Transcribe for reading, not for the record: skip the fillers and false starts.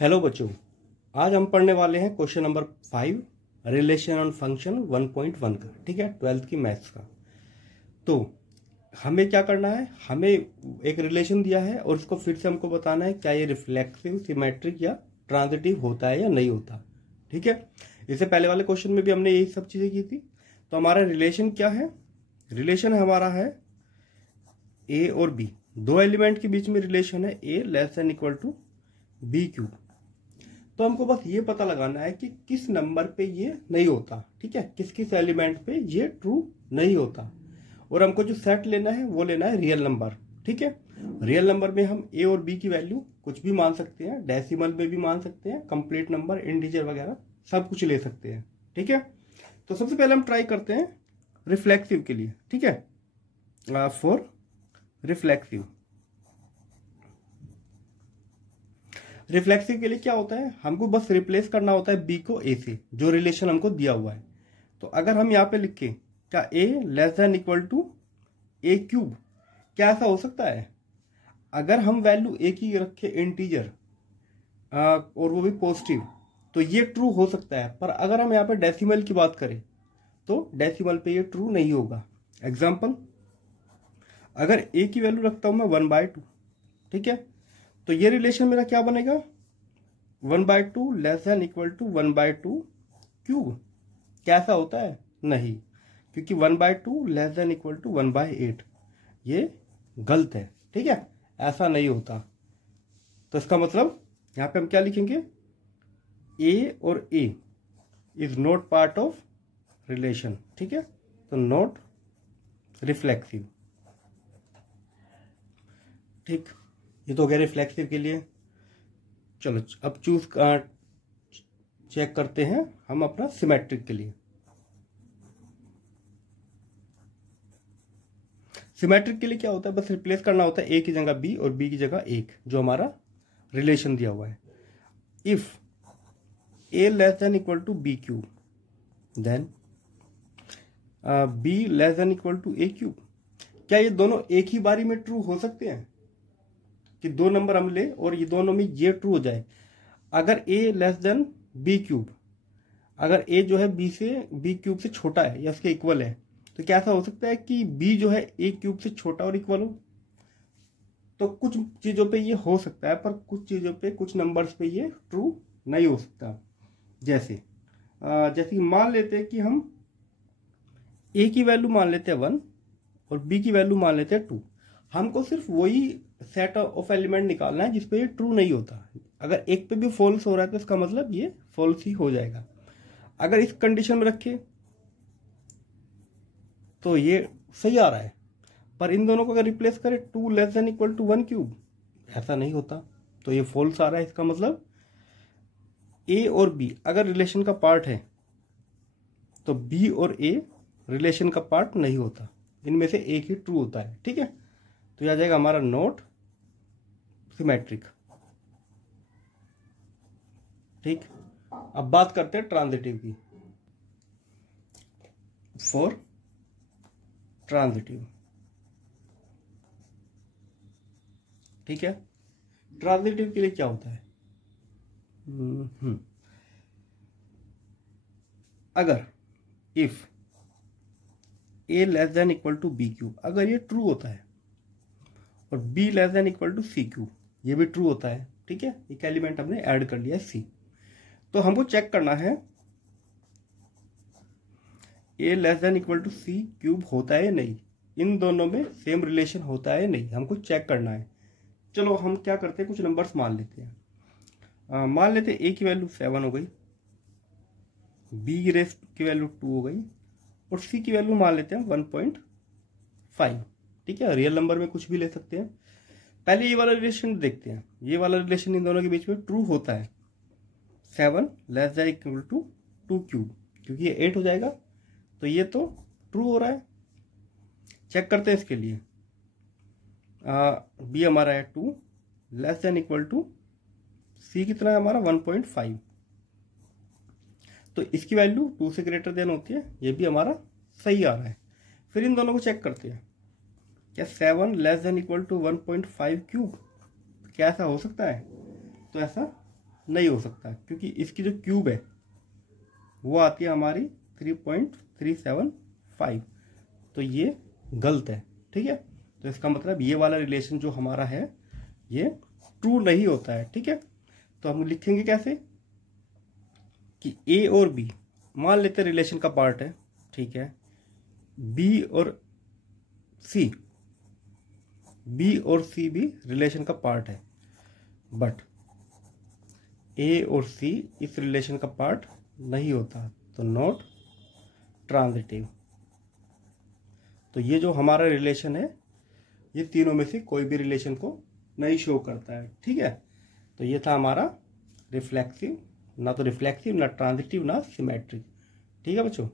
Hello बच्चों, आज हम पढ़ने वाले हैं question number 5 relation on function 1.1 का। ठीक है, 12th की मैथ्स का। तो हमें क्या करना है, हमें एक रिलेशन दिया है और इसको फिर से हमको बताना है क्या ये रिफ्लेक्सिव, सिमेट्रिक या ट्रांजिटिव होता है या नहीं होता। ठीक है, इससे पहले वाले क्वेश्चन में भी हमने यही सब चीजें की थी। तो हमारा रिलेशन क्या है, रिलेशन हमारा है ए और बी, दो एलिमेंट के बीच में रिलेशन है A less than equal to B cube. तो हमको बस ये पता लगाना है कि किस नंबर पे ये नहीं होता। ठीक है, किस किस एलिमेंट पे ये ट्रू नहीं होता। और हमको जो सेट लेना है वो लेना है रियल नंबर। ठीक है, रियल नंबर में हम ए और बी की वैल्यू कुछ भी मान सकते हैं, डेसिमल में भी मान सकते हैं, कंप्लीट नंबर, इंटीजर वगैरह सब कुछ ले सकते हैं। ठीक है, तो सबसे पहले हम ट्राई करते हैं रिफ्लेक्सिव के लिए। ठीक है, फॉर रिफ्लेक्सिव, रिफ्लेक्सिव के लिए क्या होता है, हमको बस रिप्लेस करना होता है बी को ए से, जो रिलेशन हमको दिया हुआ है। तो अगर हम यहाँ पे लिखें क्या A less than equal to A cube, क्या ऐसा हो सकता है? अगर हम वैल्यू ए की रखे इंटीजर और वो भी पॉजिटिव, तो ये ट्रू हो सकता है। पर अगर हम यहाँ पे डेसिमल की बात करें तो डेसिमल पे ये ट्रू नहीं होगा। एग्जाम्पल, अगर ए की वैल्यू रखता हूं मैं 1/2, ठीक है, तो ये रिलेशन मेरा क्या बनेगा, 1/2 less than equal to 1/2 cube. कैसा होता है? नहीं, क्योंकि 1/2 लेस देन इक्वल टू 1/8 ये गलत है। ठीक है, ऐसा नहीं होता। तो इसका मतलब यहां पे हम क्या लिखेंगे, ए और A is not part of relation. ठीक है, तो नॉट रिफ्लेक्सिव। ठीक, ये तो हो गया रिफ्लेक्सिव के लिए। चलो अब चेक करते हैं हम अपना सिमेट्रिक के लिए। सिमेट्रिक के लिए क्या होता है, बस रिप्लेस करना होता है ए की जगह बी और बी की जगह एक, जो हमारा रिलेशन दिया हुआ है। If A less than equal to B cube then B less than equal to A cube. क्या ये दोनों एक ही बारी में ट्रू हो सकते हैं कि दो नंबर हम ले और ये दोनों में ये ट्रू हो जाए? अगर a less than B cube, अगर a जो है बी क्यूब से छोटा है या उसके इक्वल है, तो क्या ऐसा हो सकता है कि b जो है a क्यूब से छोटा और इक्वल हो? तो कुछ चीजों पे ये हो सकता है, पर कुछ चीजों पे, कुछ नंबर्स पे ये ट्रू नहीं हो सकता। जैसे कि मान लेते हैं कि हम a की वैल्यू मान लेते हैं 1 और b की वैल्यू मान लेते हैं 2। हमको सिर्फ वही सेट ऑफ एलिमेंट निकालना है जिसपे ये ट्रू नहीं होता। अगर एक पे भी फॉल्स हो रहा है तो इसका मतलब ये फॉल्स ही हो जाएगा। अगर इस कंडीशन में रखे तो ये सही आ रहा है, पर इन दोनों को अगर रिप्लेस करें 2 less than equal to 1 cube, ऐसा नहीं होता, तो ये फॉल्स आ रहा है। इसका मतलब ए और बी अगर रिलेशन का पार्ट है तो बी और ए रिलेशन का पार्ट नहीं होता, इनमें से एक ही ट्रू होता है। ठीक है, तो यह आ जाएगा हमारा नॉट सिमेट्रिक। ठीक, अब बात करते हैं ट्रांजिटिव की। फॉर ट्रांजिटिव, ठीक है, ट्रांजिटिव के लिए क्या होता है, अगर if A less than equal to B cube, अगर ये ट्रू होता है, और b less than equal to C cube, ये भी ट्रू होता है। ठीक है, एक एलिमेंट हमने ऐड कर लिया है c। तो हमको चेक करना है a less than equal to C cube होता है या नहीं, इन दोनों में सेम रिलेशन होता है या नहीं, हमको चेक करना है। चलो हम क्या करते हैं, कुछ नंबर्स मान लेते हैं। मान लेते हैं a की वैल्यू 7 हो गई, b की वैल्यू 2 हो गई, और c की वैल्यू मान लेते हैं 1.5। ठीक है, रियल नंबर में कुछ भी ले सकते हैं। पहले ये वाला रिलेशन देखते हैं, ये वाला रिलेशन इन दोनों के बीच में ट्रू होता है। 7 less than equal to 2 cube, क्योंकि ये 8 हो जाएगा, तो ये तो ट्रू हो रहा है। चेक करते हैं इसके लिए। बी हमारा है 2 लेस देन इक्वल टू सी कितना है हमारा 1.5, तो इसकी वैल्यू 2 से ग्रेटर देन होती है, ये भी हमारा सही आ रहा है। फिर इन दोनों को चेक करते हैं, क्या 7 less than equal to 1.5 cube, क्या ऐसा हो सकता है? तो ऐसा नहीं हो सकता, क्योंकि इसकी जो क्यूब है वो आती है हमारी 3.375, तो ये गलत है। ठीक है, तो इसका मतलब ये वाला रिलेशन जो हमारा है ये ट्रू नहीं होता है। ठीक है, तो हम लिखेंगे कैसे कि ए और बी मान लेते हैं रिलेशन का पार्ट है। ठीक है, बी और सी भी रिलेशन का पार्ट है, बट ए और सी इस रिलेशन का पार्ट नहीं होता, तो नॉट ट्रांजिटिव। तो ये जो हमारा रिलेशन है ये तीनों में से कोई भी रिलेशन को नहीं शो करता है। ठीक है, तो ये था हमारा रिफ्लेक्सिव, ना तो रिफ्लेक्सिव, ना ट्रांजिटिव, ना सिमेट्रिक। ठीक है बच्चों।